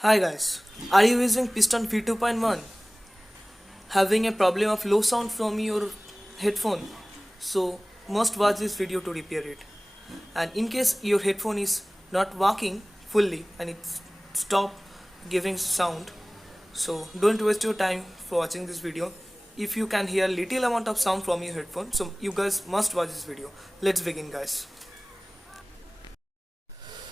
Hi guys, are you using Piston V2.1? Having a problem of low sound from your headphone? So must watch this video to repair it. And in case your headphone is not working fully and it stop giving sound, so don't waste your time for watching this video. If you can hear little amount of sound from your headphone, so you guys must watch this video. Let's begin guys.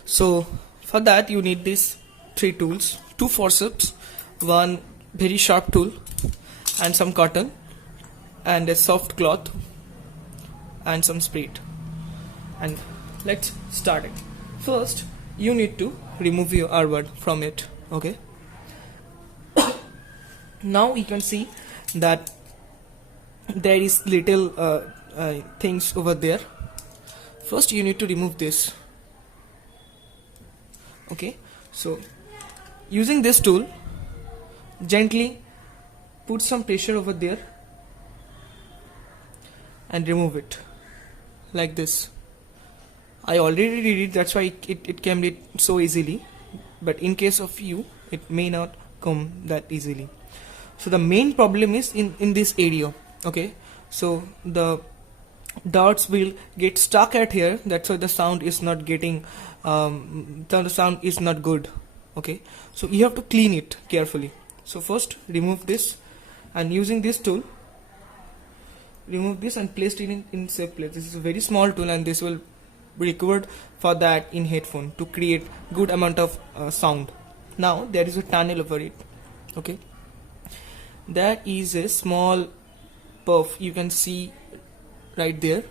So for that you need these three tools: two forceps, one very sharp tool, and some cotton, and a soft cloth, and some spirit. And let's start it. First, you need to remove your earbud from it. Okay. Now you can see that there is little things over there. First, you need to remove this. Okay. So using this tool, gently put some pressure over there and remove it like this. I already did it, that's why it came so easily, but in case of you it may not come that easily. So the main problem is in this area. Okay, so the darts will get stuck at here, that's why the sound is not getting the sound is not good. Okay, so you have to clean it carefully. So first remove this, and using this tool, remove this and place it in safe place. This is a very small tool and this will be required for that in headphone to create good amount of sound. Now there is a tunnel over it. Okay, there is a small puff you can see right there.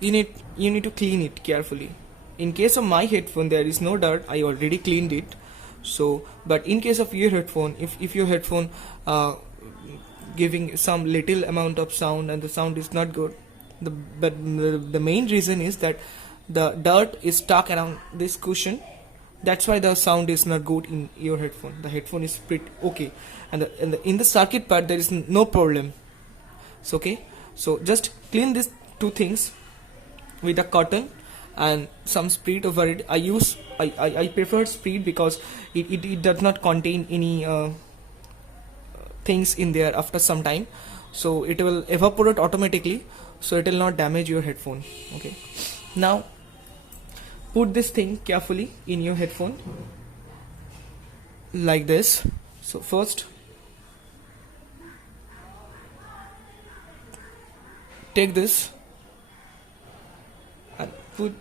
You need to clean it carefully. In case of my headphone there is no dirt, I already cleaned it. So but in case of your headphone, if your headphone giving some little amount of sound and the sound is not good, the main reason is that the dirt is stuck around this cushion. That's why the sound is not good in your headphone. The headphone is pretty okay, and in the circuit part there is no problem. So okay, so just clean these two things with a cotton and some spirit over it. I prefer spirit because it does not contain any things in there after some time, so it will evaporate automatically, so it will not damage your headphone. Okay, now put this thing carefully in your headphone like this. So first take this and put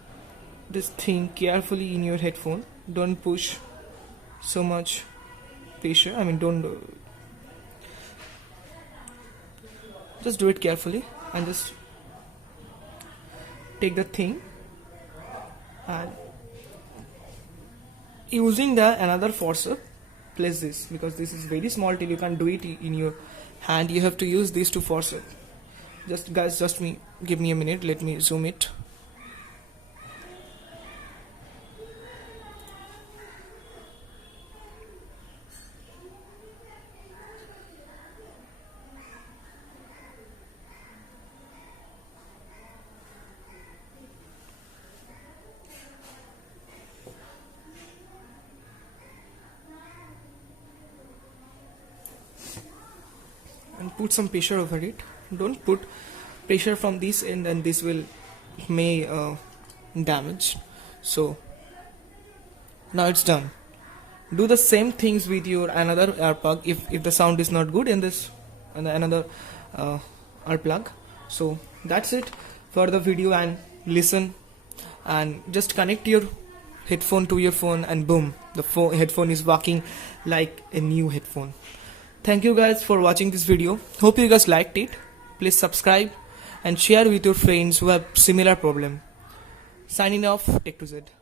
this thing carefully in your headphone. Don't push so much pressure, I mean don't just do it carefully, and just take the thing and using the another forceps place this, because this is very small till you can't do it in your hand. You have to use these two forceps. Just guys, give me a minute, let me zoom it. And put some pressure over it. Don't put pressure from this end and this will may damage. So now it's done. Do the same things with your another ear plug if the sound is not good in this and another ear plug. So that's it for the video, and listen and just connect your headphone to your phone and boom, the headphone is working like a new headphone. Thank you guys for watching this video. Hope you guys liked it. Please subscribe and share with your friends who have similar problem. Signing off, Tech2Z.